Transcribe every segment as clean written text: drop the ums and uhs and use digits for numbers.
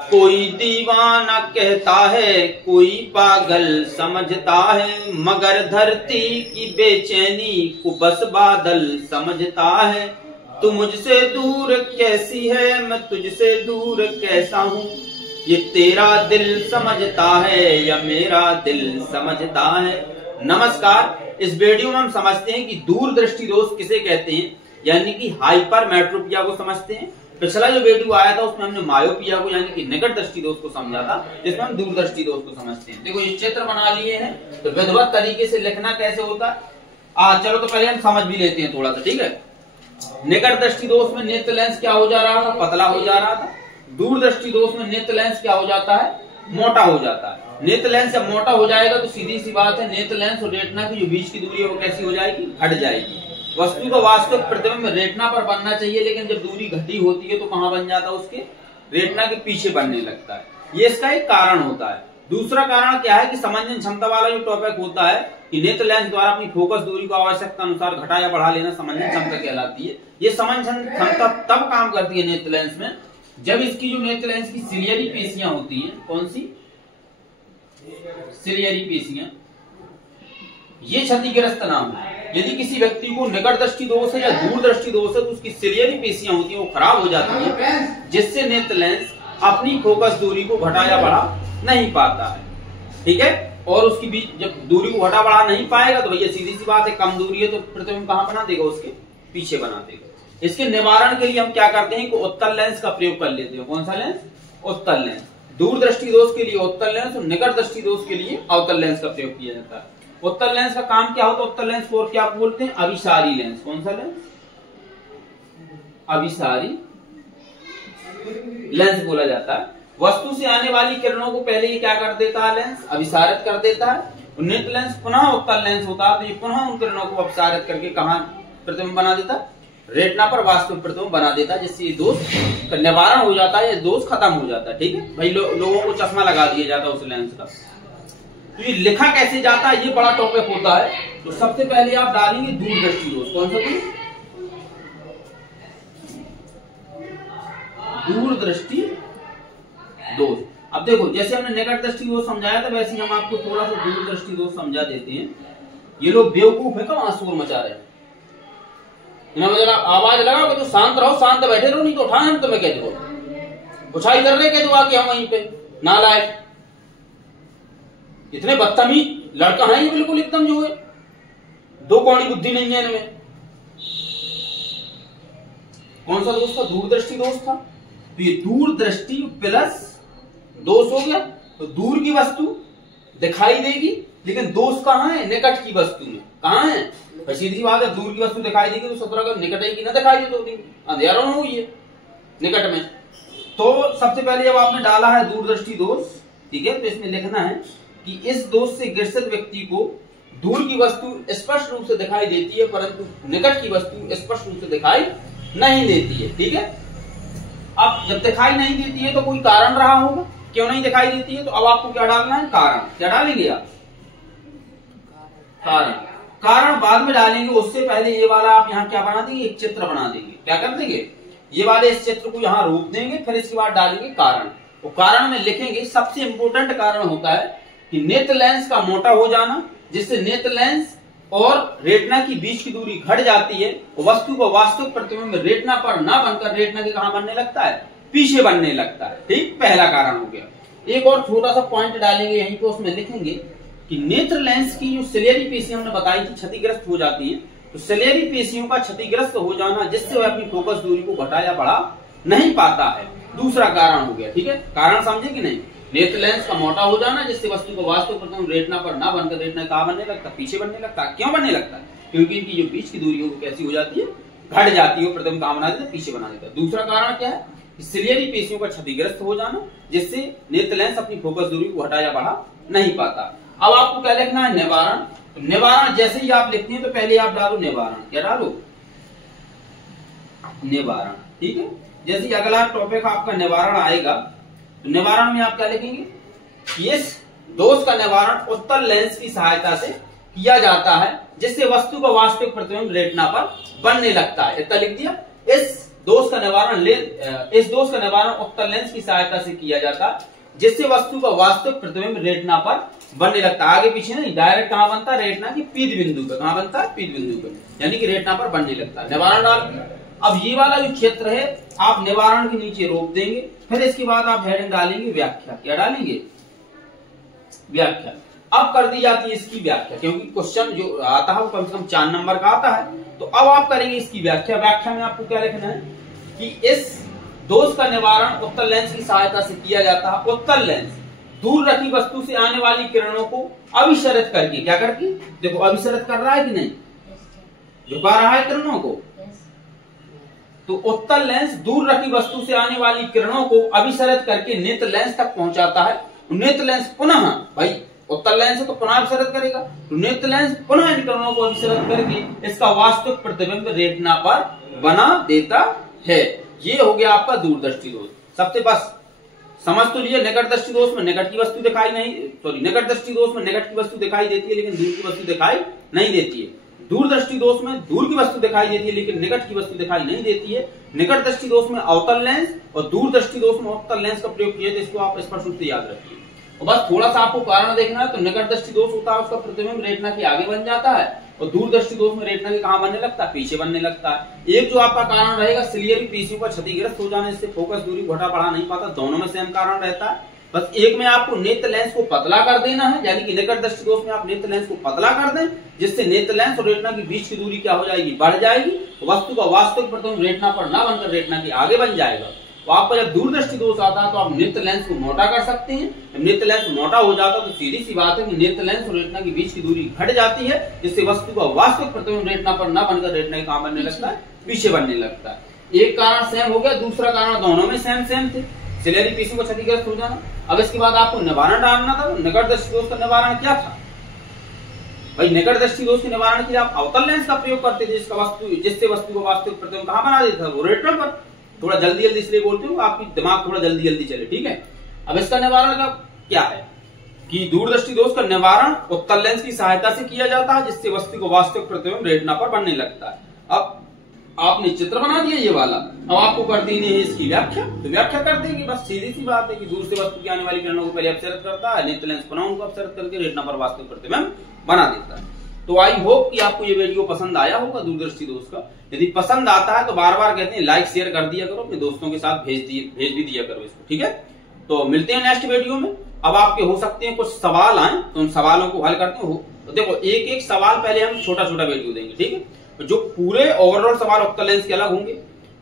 कोई दीवाना कहता है, कोई पागल समझता है, मगर धरती की बेचैनी को बस बादल समझता है। तू मुझसे दूर कैसी है, मैं तुझसे दूर कैसा हूँ, ये तेरा दिल समझता है या मेरा दिल समझता है। नमस्कार, इस वीडियो में हम समझते हैं कि दूरदृष्टि दोष किसे कहते हैं, यानी कि हाइपर मेट्रोपिया को समझते हैं। पिछला जो वीडियो आया था उसमें हमने मायोपिया को यानी कि निकट दृष्टि दोष को समझा था, जिसमें हम दूरदृष्टि दोष को समझते हैं। देखो ये चित्र बना लिए हैं, तो विधिवत तरीके से लिखना कैसे होता है। चलो तो पहले हम समझ भी लेते हैं थोड़ा सा, ठीक है। निकट दृष्टि दोष में नेत्र लेंस क्या हो जा रहा था, पतला हो जा रहा था। दूरदृष्टि दोष में नेत्र लेंस क्या हो जाता है, मोटा हो जाता है। नेत्र लेंस जब मोटा हो जाएगा तो सीधी सी बात है, नेत्र लेंस और रेटिना की जो बीच की दूरी है वो कैसी हो जाएगी, हट जाएगी। वस्तु का वास्तविक प्रतिबिंब रेटिना पर बनना चाहिए, लेकिन जब दूरी घटी होती है तो कहां बन जाता है, उसके रेटिना के पीछे बनने लगता है। ये इसका एक कारण होता है। दूसरा कारण क्या है कि समंजन क्षमता वाला जो टॉपिक होता है कि नेत्र लेंस द्वारा अपनी फोकस दूरी को आवश्यकता अनुसार घटा या बढ़ा लेना समंजन क्षमता कहलाती है। ये समंजन क्षमता तब काम करती है नेत्र लेंस में जब इसकी जो नेत्र लेंस की सिलियरी पेशियां होती हैं, कौन सी सिलियरी पेशियां, ये क्षतिग्रस्त ना हो। यदि किसी व्यक्ति को निकट दृष्टि दोष है या दूरदृष्टि दोष है तो उसकी सिलियरी पेशियां होती हैं, वो खराब हो जाती है, जिससे नेत्र लेंस अपनी फोकस दूरी को घटा या बढ़ा नहीं पाता है, ठीक है। और उसकी बीच जब दूरी को घटा बढ़ा नहीं पाएगा तो भैया सीधी सी बात है, कम दूरी है तो प्रतिबिंब कहां बना देगा, उसके पीछे बना देगा। इसके निवारण के लिए हम क्या करते हैं कि उत्तल लेंस का प्रयोग कर लेते हैं। कौन सा लेंस, उत्तल लेंस। दूरदृष्टि दोष के लिए उत्तल लेंस और निकट दृष्टि दोष के लिए अवतल लेंस का प्रयोग किया जाता है। उत्तल लेंस का काम क्या होता है, उत्तल लेंस को क्या बोलते हैं, अभिसारी लेंस। कौन सा लेंस, अभिसारी लेंस बोला जाता है। वस्तु से आने वाली किरणों को पहले ये क्या कर देता है, लेंस अभिसारित कर देता है। नेत्र लेंस पुनः उत्तल लेंस होता है, तो ये पुनः उन किरणों को अभिसारित करके कहां प्रतिबिंब बना देता है, रेटिना पर वास्तविक प्रतिबिंब बना देता है, जिससे ये दोष का निवारण हो जाता है, ये दोष खत्म हो जाता है, ठीक है भाई। लोगों को चश्मा लगा दिया जाता है उस लेंस का। तो ये लिखा कैसे जाता है, ये बड़ा टॉपिक होता है। तो सबसे पहले आप डालेंगे दूरदृष्टि दोष। कौन सा दूरदृष्टि दोष। अब देखो जैसे हमने निकट दृष्टि दोष समझाया था, वैसे हम आपको थोड़ा सा दूरदृष्टि दोष समझा देते हैं। ये लोग बेवकूफ है, कहां शोर मचा रहे हैं, आवाज लगाओगे तो शांत रहो, शांत बैठे रहो, नहीं तो उठाए हम तुम्हें कह दो, पुछाई कर रहे कह दो आके हम वहीं पे, नालायक, इतने बदतमीज लड़का है ये बिल्कुल एकदम, जो है दो कौड़ी बुद्धि नहीं है इनमें। कौन सा दोष था, दूरदृष्टि दोष था। तो ये दूरदृष्टि प्लस दोष हो गया। तो दूर की वस्तु दिखाई देगी, लेकिन दोष कहां है, निकट की वस्तु में। कहां है, सीधी बात है, दूर की वस्तु दिखाई देगी तो सत्रह अगर निकट की ना दिखाई दे तो अंधेरा न हुई है निकट में। तो सबसे पहले जब आपने डाला है दूरदृष्टि दोष, ठीक है, तो इसमें लिखना है कि इस दोष से ग्रसित व्यक्ति को दूर की वस्तु स्पष्ट रूप से दिखाई देती है, परंतु निकट की वस्तु स्पष्ट रूप से दिखाई नहीं देती है, ठीक है। अब जब दिखाई नहीं देती है तो कोई कारण रहा होगा, क्यों नहीं दिखाई देती है, तो अब आपको क्या डालना है, कारण। क्या डालेंगे आप, कारण। कारण बाद में डालेंगे, उससे पहले ये वाला आप यहाँ क्या बना देंगे, एक चित्र बना देंगे। क्या कर देंगे, ये वाले इस चित्र को यहाँ रोक देंगे, फिर इसके बाद डालेंगे कारण। वो कारण में लिखेंगे, सबसे इंपोर्टेंट कारण होता है कि नेत्र लेंस का मोटा हो जाना, जिससे नेत्र लेंस और रेटिना की बीच की दूरी घट जाती है, वस्तु का वास्तविक प्रतिबिंब रेटिना पर ना बनकर रेटिना के कहां बनने लगता है, पीछे बनने लगता है, ठीक। पहला कारण हो गया। एक और छोटा सा पॉइंट डालेंगे यहीं पे, उसमें लिखेंगे कि नेत्र लेंस की जो सिलियरी पेशियां हमने बताई थी क्षतिग्रस्त हो जाती है, तो सिलियरी पेशियों का क्षतिग्रस्त हो जाना, जिससे वह अपनी फोकस दूरी को घटा या बढ़ा नहीं पाता है, दूसरा कारण हो गया, ठीक है। कारण समझे कि नहीं, नेत्र लेंस का मोटा हो जाना, जिससे वस्तु को वास्तविक प्रतिबिंब रेटिना पर ना बनकर रेटिना कहां बनने लगता, पीछे बनने लगता। क्यों बनने लगता है, क्योंकि इनकी जो बीच की दूरी है वो कैसी हो जाती है, घट जाती है, प्रतिबिंब कहां बना देता है, पीछे बना देता है। दूसरा कारण क्या है, सिलियरी पेशियों का क्षतिग्रस्त हो जाना, जिससे नेत्र लेंस अपनी फोकस दूरी को घटा या बढ़ा नहीं पाता। अब आपको क्या लिखना है, निवारण। तो निवारण जैसे ही आप लिखते हैं तो पहले आप डालो निवारण। क्या डालो, निवारण, ठीक है। जैसे अगला टॉपिक आपका निवारण आएगा, तो निवारण में आप क्या लिखेंगे, इस दोष का निवारण उत्तल लेंस की सहायता से किया जाता है, जिससे वस्तु का वास्तविक प्रतिबिंब रेटिना पर बनने लगता है। इतना लिख दिया, इस दोष का निवारण इस दोष का निवारण उत्तल लेंस की सहायता से किया जाता है, जिससे वस्तु का वास्तविक प्रतिबिंब रेटिना पर बनने लगता है। आगे पीछे नहीं, डायरेक्ट कहां बनता है? रेटिना की पीध बिंदु पे। कहां बनता है? पीध बिंदु पे, यानी कि रेटिना पर बनने लगता है। निवारण डाल, अब ये वाला जो क्षेत्र है आप निवारण के नीचे रोक देंगे, फिर इसके बाद आप हेडिंग डालेंगे व्याख्या। क्या डालेंगे? व्याख्या। अब कर दी जाती है इसकी व्याख्या, क्योंकि क्वेश्चन जो आता है वो कम से कम 4 नंबर का आता है। तो अब आप करेंगे इसकी व्याख्या। व्याख्या में आपको क्या लिखना है कि इस दोष का निवारण उत्तल लेंस की सहायता से किया जाता है। उत्तल लेंस दूर रखी वस्तु से आने वाली किरणों को अभिसरित करके, क्या करके? देखो अभिसरित कर रहा है कि नहीं, झुका रहा है किरणों को। तो उत्तल लेंस दूर रखी वस्तु से आने वाली किरणों को अभिसरित करके नेत्र लेंस तक पहुंचाता है। नेत्र लेंस पुनः, भाई उत्तल लेंस है तो पुनः अभिसरित करेगा, तो नेत्र लेंस पुनः इन किरणों को अभिसरित करके इसका वास्तविक प्रतिबिंब रेटिना पर बना देता है। ये हो गया आपका दूरदृष्टि दोष। सबसे बस समझ तो लीजिए, निकट दृष्टि दोष में निकट की वस्तु दिखाई नहीं, सॉरी निकट दृष्टि दोष में निकट की वस्तु दिखाई देती है लेकिन दूर की वस्तु दिखाई नहीं देती है। दूरदृष्टि दोष में दूर की वस्तु दिखाई देती है लेकिन निकट की वस्तु दिखाई नहीं देती है। निकट दृष्टि दोष में अवतल लेंस और दूरदृष्टि दोष में उत्तल लेंस का प्रयोग किया, इसको आप स्पष्ट रूप से याद रखिए। और बस थोड़ा सा आपको कारण देखना है, तो निकट दृष्टि दोष होता है उसका प्रतिबिंब रेटिना के आगे बन जाता है, और दूरदृष्टि दोष में रेटिना के कहां बनने लगता है? पीछे बनने लगता है। एक जो आपका कारण रहेगा सिलियरी पेशियों का क्षतिग्रस्त हो जाने से फोकस दूरी घटा बढ़ा नहीं पाता, दोनों में सेम कारण रहता है। बस एक में आपको नेत्र लेंस को पतला कर देना है, यानी कि निकट दृष्टि दोष में आप नेत्र लेंस को पतला कर दें, जिससे नेत्र लेंस और रेटिना के बीच की दूरी क्या हो जाएगी? बढ़ जाएगी। वस्तु का वास्तविक प्रतिबिंब रेटिना पर ना बनकर रेटिना के आगे बन जाएगा। तो आपका जब दूरदृष्टि दोष आता है तो आप नेत्र लेंस को मोटा कर सकते हैं। जब नेत्र लेंस मोटा हो जाता है तो सीधी सी बात है कि नेत्र लेंस और रेटिना के बीच की दूरी घट जाती है, जिससे वस्तु का वास्तविक प्रतिबिंब रेटिना पर ना बनकर रेटिना के कहां बनने लगता है? पीछे बनने लगता है। एक कारण सेम हो गया, दूसरा कारण दोनों में सेम थे, सिलियरी पेशियों का क्षतिग्रस्त हो जाना। अब इसके बाद आपको निवारण डालना था। तो निकट दृष्टि दोष का निवारण क्या था? भाई निकट दृष्टि दोष के निवारण के लिए आप अवतल लेंस का प्रयोग करते थे, जिससे वस्तु को वास्तविक प्रतिबिंब कहां बना देता था? वो रेटिना पर। थोड़ा जल्दी जल्दी इसलिए बोलते हो, आपकी दिमाग थोड़ा जल्दी जल्दी चले, ठीक है। अब इसका निवारण का क्या है कि दूरदृष्टि दोष का निवारण उत्तल लेंस की सहायता से किया जाता है, जिससे वस्तु को वास्तविक प्रतिबिंब रेटिना पर बनने लगता है। अब आपने चित्र बना दिया ये वाला, अब आपको कर देनी है इसकी व्याख्या। तो व्याख्या कर देंगे, बस सीधी सी बात है कि दूर से वस्तु की आने वाली किरणों को पहले अपसरित करता है, नेत्र लेंस पुनः उनको अपसरित करके रेटिना पर वास्तविक प्रतिबिंब बना देता है। तो आई होप कि आपको ये वीडियो पसंद आया होगा दूरदृष्टि दोष का। यदि पसंद आता है तो बार बार कहते हैं लाइक शेयर कर दिया करो, अपने दोस्तों के साथ भेज भी दिया करो इसको, ठीक है। तो मिलते हैं नेक्स्ट वीडियो में। अब आपके हो सकते हैं कुछ सवाल आए, तो उन सवालों को हल करते हो। तो देखो एक एक सवाल पहले हम छोटा छोटा वीडियो देंगे, ठीक है। जो पूरे ओवरऑल सवाल उत्तल लेंस के अलग होंगे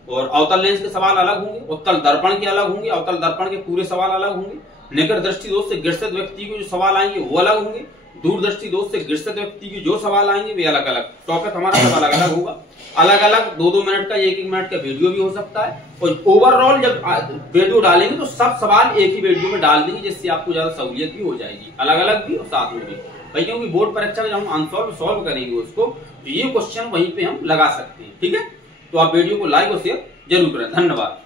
और अवतल लेंस के सवाल अलग होंगे, उत्तल दर्पण के अलग होंगे, अवतल दर्पण के पूरे सवाल अलग होंगे, निकट दृष्टि दोष से ग्रसित व्यक्ति के जो सवाल आएंगे वो अलग होंगे, दूरदृष्टि दोष से ग्रसित व्यक्ति के जो सवाल आएंगे वे अलग अलग। टॉपिक हमारा सब अलग अलग होगा, अलग अलग 2-2 मिनट का 1-1 मिनट का वीडियो भी हो सकता है। और ओवरऑल जब वीडियो डालेंगे तो सब सवाल एक ही वीडियो में डाल देंगे, जिससे आपको ज्यादा सहूलियत भी हो जाएगी, अलग अलग भी और साथ में भी भाई। क्योंकि बोर्ड परीक्षा में जब हम सॉल्व करेंगे उसको, तो ये क्वेश्चन वहीं पे हम लगा सकते हैं, ठीक है। तो आप वीडियो को लाइक और शेयर जरूर करें। धन्यवाद।